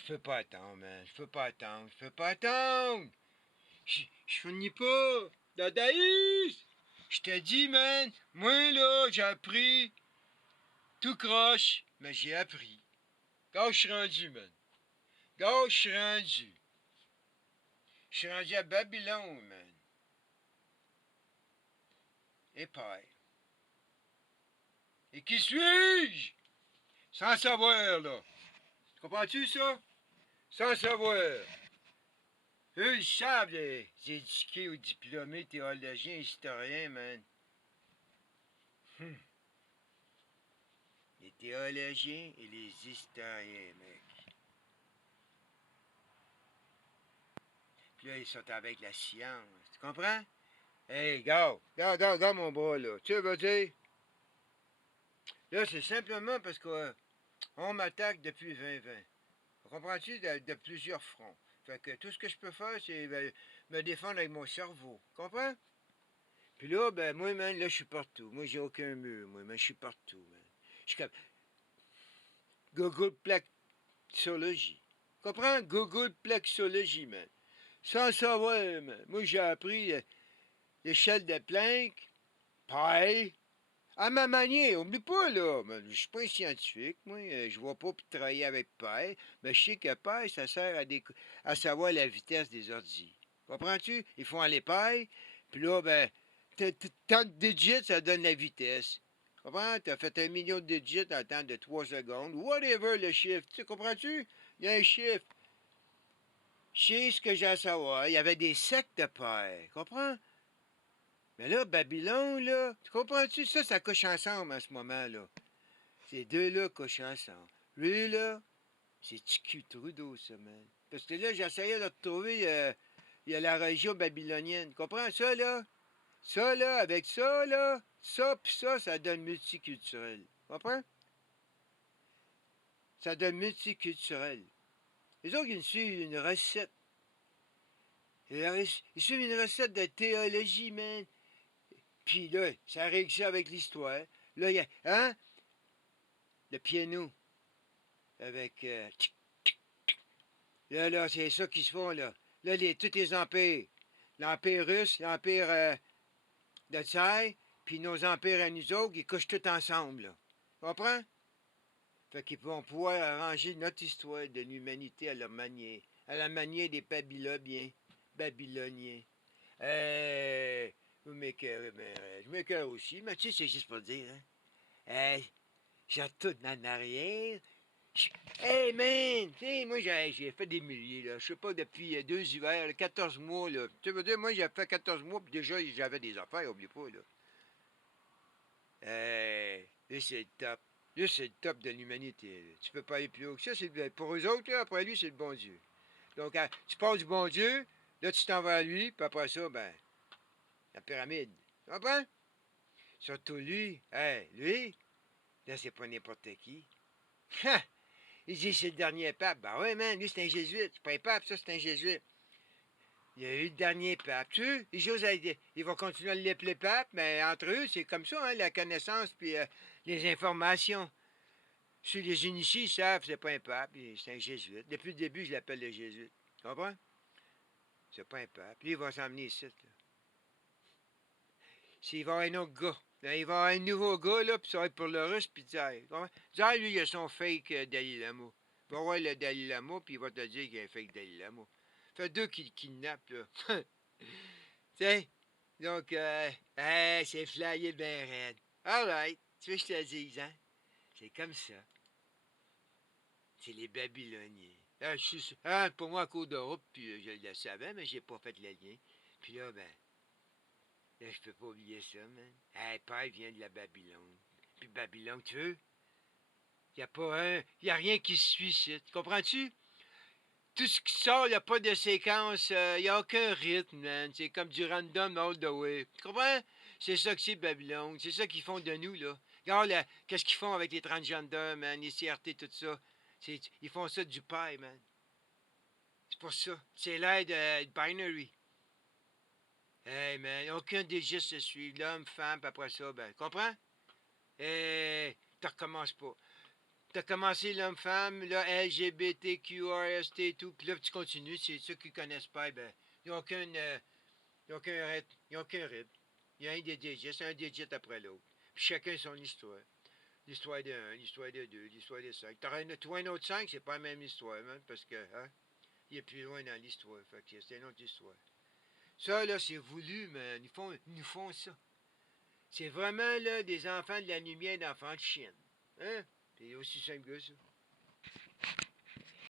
Je peux pas attendre, man. Je peux pas attendre. Je peux pas attendre. Je finis pas. Dadaïs! Je te dis, man. Moi, là, j'ai appris. Tout croche. Mais j'ai appris. Quand je suis rendu, man. Quand je suis rendu. Je suis rendu à Babylone, man. Et pareil. Et qui suis-je? Sans savoir, là. Comprends-tu ça? Sans savoir. Eux, ils savent, les éduqués ou diplômés, théologiens, historiens, man. Les théologiens et les historiens, mec. Puis là, ils sont avec la science. Tu comprends? Hey, gars, mon bras, là. Tu veux dire? Là, c'est simplement parce qu'on m'attaque depuis 2020. Comprends-tu? De plusieurs fronts. Fait que tout ce que je peux faire, c'est me défendre avec mon cerveau. Comprends? Puis là, ben, moi, man, là, je suis partout. Moi, j'ai aucun mur, moi, mais je suis partout, man. Je suis comme Google Plexologie. Comprends? Google Plexologie, man. Sans savoir, man. Moi, j'ai appris l'échelle de Planck, paille, à ma manière. Oublie pas, là. Je suis pas un scientifique, moi. Je vois pas travailler avec paille. Mais je sais que paille, ça sert à savoir la vitesse des ordis. Comprends-tu? Ils font aller paille, puis là, ben, tant de digits, ça donne la vitesse. Comprends? T'as fait 1 million de digits en temps de 3 secondes. Whatever le chiffre. Tu comprends-tu? Il y a un chiffre. Je sais ce que j'ai à savoir. Il y avait des sectes de paille. Comprends? Mais là, Babylone, là, tu comprends-tu? Ça couche ensemble en ce moment, là. Ces deux-là couchent ensemble. Lui, là, c'est TQ Trudeau, ça, man. Parce que là, j'essayais de retrouver, il y a la région babylonienne. Comprends ça, là? Ça, là, avec ça, là, ça pis ça donne multiculturel. Comprends? Ça donne multiculturel. Les autres, ils suivent une recette. Ils suivent une recette de théologie, man. Puis là, ça réussit avec l'histoire. Là, il y a, hein? Le piano. Avec, là, c'est ça qui se font, là. Là, tous les empires. L'Empire russe, l'Empire de Tsar, puis nos empires à nous autres, ils couchent tous ensemble, là. Tu comprends? Fait qu'ils vont pouvoir arranger notre histoire de l'humanité à leur manière. À la manière des Babyloniens. Babyloniens. Vous m'écœurez, mais je m'écœure aussi, mais tu sais, c'est juste pour dire, hein. J'ai tout en arrière. Hey man! Tu sais, moi j'ai fait des milliers, là. Je sais pas, depuis 2 hivers, là, 14 mois, là. Tu veux dire, moi j'ai fait 14 mois, puis déjà j'avais des affaires, oublie pas, là. Là c'est le top. Là c'est le top de l'humanité, là. Tu peux pas aller plus haut que ça. Pour eux autres, là, après lui, c'est le bon Dieu. Donc, tu pars du bon Dieu, là tu t'en vas à lui, puis après ça, ben, la pyramide. Tu comprends? Surtout lui, lui, là c'est pas n'importe qui. Ha! Il dit c'est le dernier pape. Ben ouais, man, lui c'est un jésuite. C'est pas un pape, ça c'est un jésuite. Il y a eu le dernier pape. Tu sais, ils vont continuer à l'appeler pape, mais entre eux, c'est comme ça, hein, la connaissance puis les informations. Ceux les initiés, ils savent que c'est pas un pape, c'est un jésuite. Depuis le début, je l'appelle le jésuite. Tu comprends? C'est pas un pape. Lui, il va s'emmener ici, là. S'il va y avoir un autre gars. Là, il va y avoir un nouveau gars, là, puis ça va être pour le russe, puis Zay. Zay, lui, il a son fake Dalai Lama. Il va voir le Dalai Lama, puis il va te dire qu'il y a un fake Dalai Lama. Fait deux qui le kidnappent, là. Tu sais? Donc, c'est flyé ben raide. Alright. Tu veux que je te le dise, hein? C'est comme ça. C'est les Babyloniens. Pour moi, à cours d'Europe, puis je le savais, mais j'ai pas fait le lien. Puis là, ben, là, je peux pas oublier ça, man. Père vient de la Babylone. Puis Babylone, tu veux? Y a pas un. Y a rien qui se suit ici. Comprends-tu? Tout ce qui sort, y a pas de séquence, y a aucun rythme, man. C'est comme du random all the way. Tu comprends? C'est ça que c'est Babylone. C'est ça qu'ils font de nous, là. Regarde, qu'est-ce qu'ils font avec les transgenders, man, les CRT, tout ça. Ils font ça du paille, man. C'est pour ça. C'est l'air de binary. Hey, man, aucun des gestes se suit. L'homme, femme, puis après ça, ben, comprends? Hey, tu recommences pas. t'as commencé l'homme-femme, là, LGBTQRST, tout, puis là, tu continues, c'est ceux qui connaissent pas, ben, ils n'ont aucun, ils ont aucun rythme. Il y a un des digits, c'est un digit après l'autre. Puis chacun son histoire. L'histoire de un, l'histoire de deux, l'histoire de cinq. Toi, un autre cinq, c'est pas la même histoire, man, parce que, hein, il est plus loin dans l'histoire. Fait que c'est une autre histoire. Ça, là, c'est voulu, man. Ils nous font ça. C'est vraiment, là, des enfants de la lumière d'enfants de Chine. Hein? C'est aussi simple que ça.